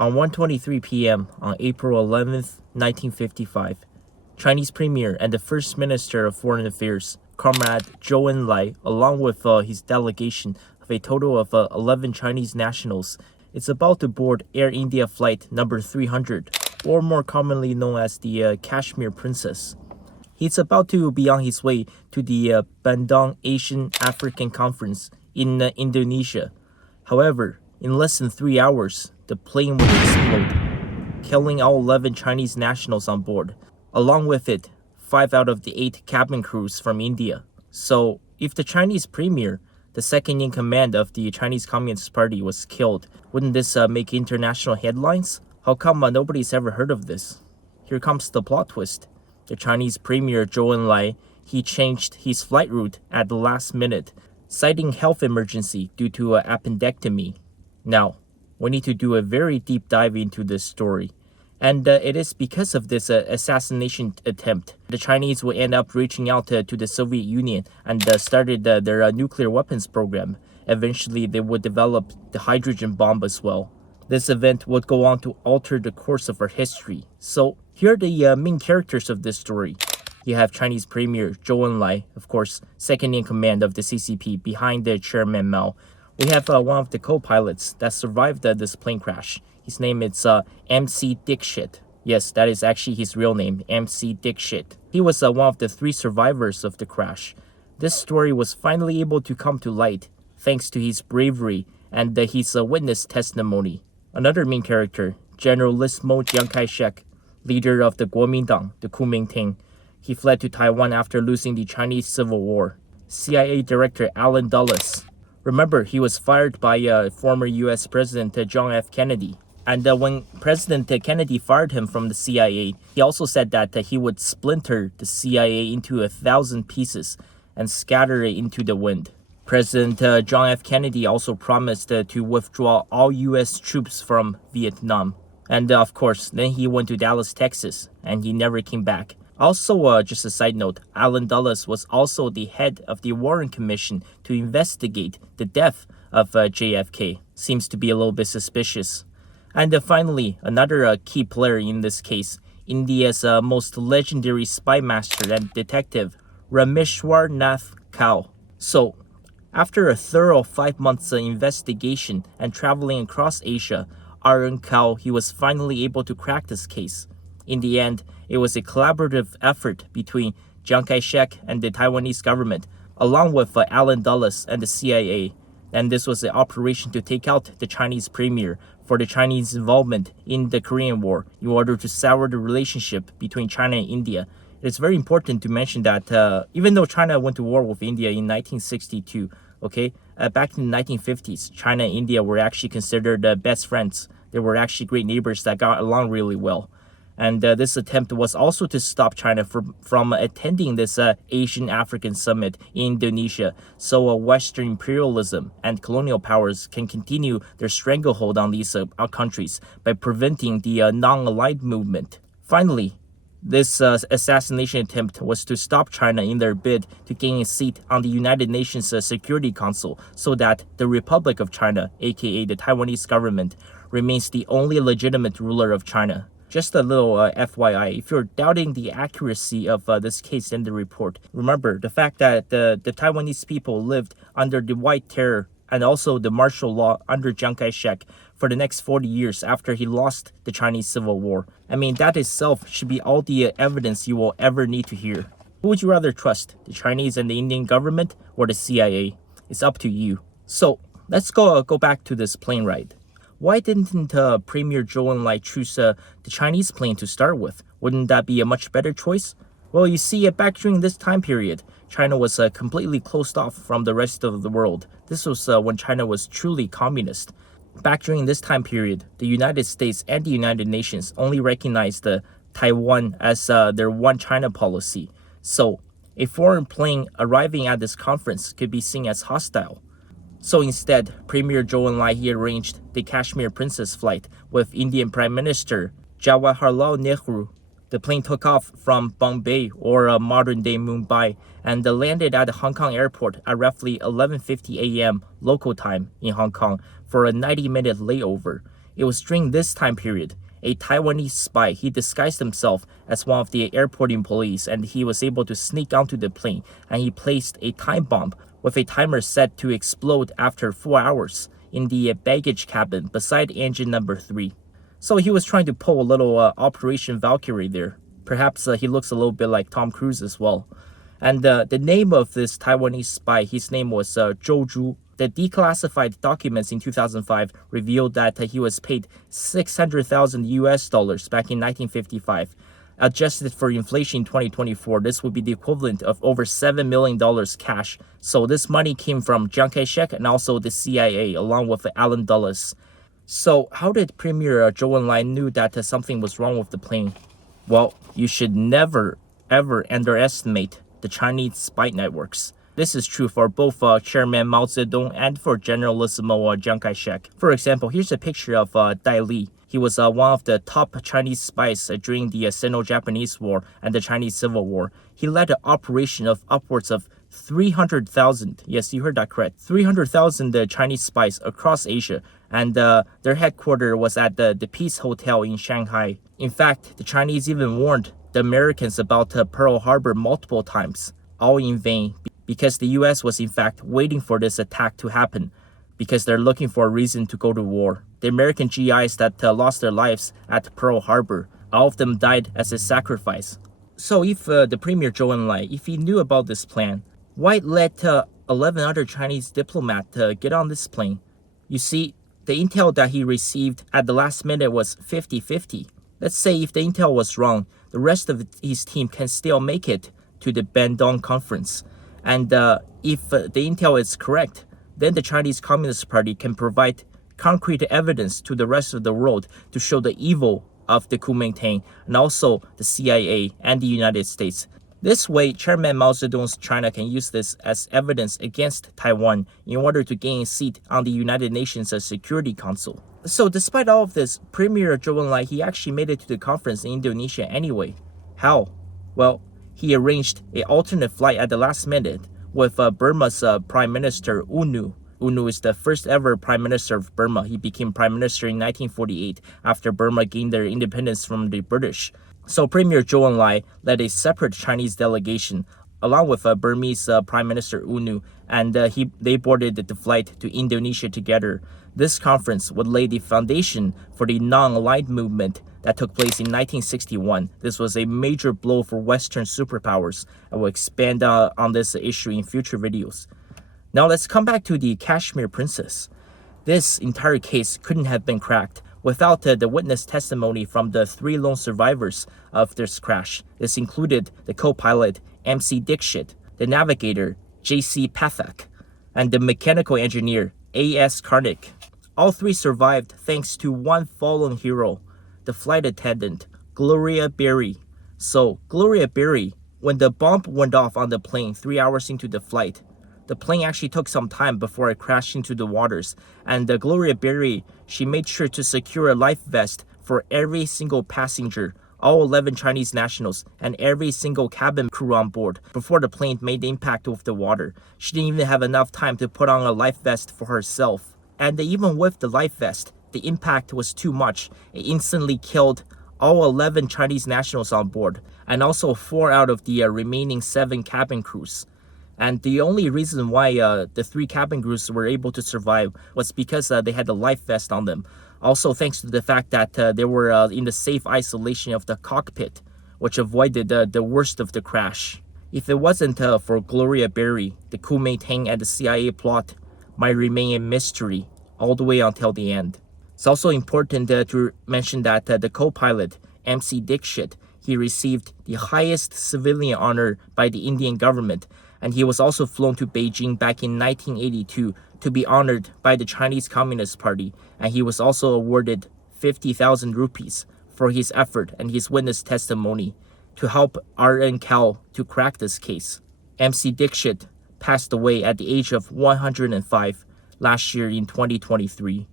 On 1:23 p.m. on April 11th, 1955, Chinese Premier and the First Minister of Foreign Affairs, Comrade Zhou Enlai, along with his delegation of a total of 11 Chinese nationals, is about to board Air India flight number 300, or more commonly known as the Kashmir Princess. He's about to be on his way to the Bandung Asian African Conference in Indonesia. However, in less than 3 hours, the plane would explode, killing all 11 Chinese nationals on board. Along with it, 5 out of the 8 cabin crews from India. So, if the Chinese premier, the second in command of the Chinese Communist Party, was killed, wouldn't this make international headlines? How come nobody's ever heard of this? Here comes the plot twist. The Chinese premier, Zhou Enlai, he changed his flight route at the last minute, citing health emergency due to an appendectomy. Now, we need to do a very deep dive into this story. And it is because of this assassination attempt, the Chinese will end up reaching out to the Soviet Union and started their nuclear weapons program. Eventually, they would develop the hydrogen bomb as well. This event would go on to alter the course of our history. So, here are the main characters of this story. You have Chinese Premier Zhou Enlai, of course, second in command of the CCP, behind the Chairman Mao. We have one of the co-pilots that survived this plane crash. His name is MC Dixit. Yes, that is actually his real name, MC Dixit. He was one of the 3 survivors of the crash. This story was finally able to come to light thanks to his bravery and his witness testimony. Another main character, Generalissimo Chiang Kai-shek, leader of the Kuomintang, the Kuomintang. He fled to Taiwan after losing the Chinese Civil War. CIA Director Allen Dulles. Remember, he was fired by former U.S. President John F. Kennedy. And when President Kennedy fired him from the CIA, he also said that he would splinter the CIA into 1,000 pieces and scatter it into the wind. President John F. Kennedy also promised to withdraw all U.S. troops from Vietnam. And of course, then he went to Dallas, Texas, and he never came back. Also, just a side note, Allen Dulles was also the head of the Warren Commission to investigate the death of JFK. Seems to be a little bit suspicious. And finally, another key player in this case, India's most legendary spy master and detective, Rameshwar Nath Kao. So, after a thorough 5 months investigation and traveling across Asia, Arun Kao, he was finally able to crack this case. In the end, it was a collaborative effort between Chiang Kai-shek and the Taiwanese government, along with Allen Dulles and the CIA. And this was an operation to take out the Chinese premier for the Chinese involvement in the Korean War in order to sour the relationship between China and India. It's very important to mention that even though China went to war with India in 1962, back in the 1950s, China and India were actually considered best friends. They were actually great neighbors that got along really well. And this attempt was also to stop China from attending this Asian African Summit in Indonesia, so Western imperialism and colonial powers can continue their stranglehold on these countries by preventing the non-aligned movement. Finally, this assassination attempt was to stop China in their bid to gain a seat on the United Nations Security Council so that the Republic of China, aka the Taiwanese government, remains the only legitimate ruler of China. Just a little FYI, if you're doubting the accuracy of this case in the report, remember the fact that the Taiwanese people lived under the White Terror and also the martial law under Chiang Kai-shek for the next 40 years after he lost the Chinese Civil War. I mean, that itself should be all the evidence you will ever need to hear. Who would you rather trust, the Chinese and the Indian government or the CIA? It's up to you. So, let's go back to this plane ride. Why didn't Premier Zhou Enlai choose the Chinese plane to start with? Wouldn't that be a much better choice? Well, you see, back during this time period, China was completely closed off from the rest of the world. This was when China was truly communist. Back during this time period, the United States and the United Nations only recognized Taiwan as their one China policy. So, a foreign plane arriving at this conference could be seen as hostile. So instead, Premier Zhou Enlai, he arranged the Kashmir Princess flight with Indian Prime Minister Jawaharlal Nehru. The plane took off from Bombay, or modern-day Mumbai, and landed at the Hong Kong airport at roughly 11:50 a.m. local time in Hong Kong for a 90-minute layover. It was during this time period, a Taiwanese spy, he disguised himself as one of the airport employees, and he was able to sneak onto the plane, and he placed a time bomb with a timer set to explode after 4 hours in the baggage cabin beside engine number 3. So he was trying to pull a little Operation Valkyrie there. Perhaps he looks a little bit like Tom Cruise as well. And the name of this Taiwanese spy, his name was Zhou. The declassified documents in 2005 revealed that he was paid 600,000 US dollars back in 1955. Adjusted for inflation in 2024, this would be the equivalent of over $7 million cash. So this money came from Chiang Kai-shek and also the CIA, along with Allen Dulles. So how did Premier Zhou Enlai knew that something was wrong with the plane? Well, you should never, ever underestimate the Chinese spy networks. This is true for both Chairman Mao Zedong and for Generalissimo Chiang Kai-shek. For example, here's a picture of Dai Li. He was one of the top Chinese spies during the Sino-Japanese War and the Chinese Civil War. He led an operation of upwards of 300,000, yes, you heard that correct, 300,000 Chinese spies across Asia, and their headquarters was at the Peace Hotel in Shanghai. In fact, the Chinese even warned the Americans about Pearl Harbor multiple times, all in vain, because the US was in fact waiting for this attack to happen, because they're looking for a reason to go to war. The American GIs that lost their lives at Pearl Harbor, all of them died as a sacrifice. So if the Premier Zhou Enlai, if he knew about this plan, why let 11 other Chinese diplomats get on this plane? You see, the intel that he received at the last minute was 50-50. Let's say if the intel was wrong, the rest of his team can still make it to the Bandung conference. And if the intel is correct, then the Chinese Communist Party can provide concrete evidence to the rest of the world to show the evil of the Kuomintang and also the CIA and the United States. This way, Chairman Mao Zedong's China can use this as evidence against Taiwan in order to gain a seat on the United Nations Security Council. So despite all of this, Premier Zhou Enlai, he actually made it to the conference in Indonesia anyway. How? Well, he arranged an alternate flight at the last minute with Burma's Prime Minister U Nu. U Nu is the first ever Prime Minister of Burma. He became Prime Minister in 1948 after Burma gained their independence from the British. So Premier Zhou Enlai led a separate Chinese delegation along with Burmese Prime Minister U Nu, and they boarded the flight to Indonesia together. This conference would lay the foundation for the non-aligned movement that took place in 1961. This was a major blow for Western superpowers. I will expand on this issue in future videos. Now let's come back to the Kashmir Princess. This entire case couldn't have been cracked without the witness testimony from the 3 lone survivors of this crash. This included the co-pilot MC Dixit, the navigator JC Pathak, and the mechanical engineer AS Karnik. All 3 survived thanks to one fallen hero, the flight attendant Gloria Berry. So Gloria Berry, when the bomb went off on the plane 3 hours into the flight, the plane actually took some time before it crashed into the waters, and Gloria Berry, she made sure to secure a life vest for every single passenger, all 11 Chinese nationals, and every single cabin crew on board before the plane made impact with the water. She didn't even have enough time to put on a life vest for herself. And even with the life vest, the impact was too much. It instantly killed all 11 Chinese nationals on board, and also 4 out of the remaining 7 cabin crews. And the only reason why the 3 cabin crews were able to survive was because they had the life vest on them. Also thanks to the fact that they were in the safe isolation of the cockpit, which avoided the worst of the crash. If it wasn't for Gloria Berry, the Kuomintang and the CIA plot might remain a mystery all the way until the end. It's also important to mention that the co-pilot, MC Dixit, he received the highest civilian honor by the Indian government, and he was also flown to Beijing back in 1982 to be honored by the Chinese Communist Party, and he was also awarded 50,000 rupees for his effort and his witness testimony to help RN Cal to crack this case. MC Dixit passed away at the age of 105 last year in 2023.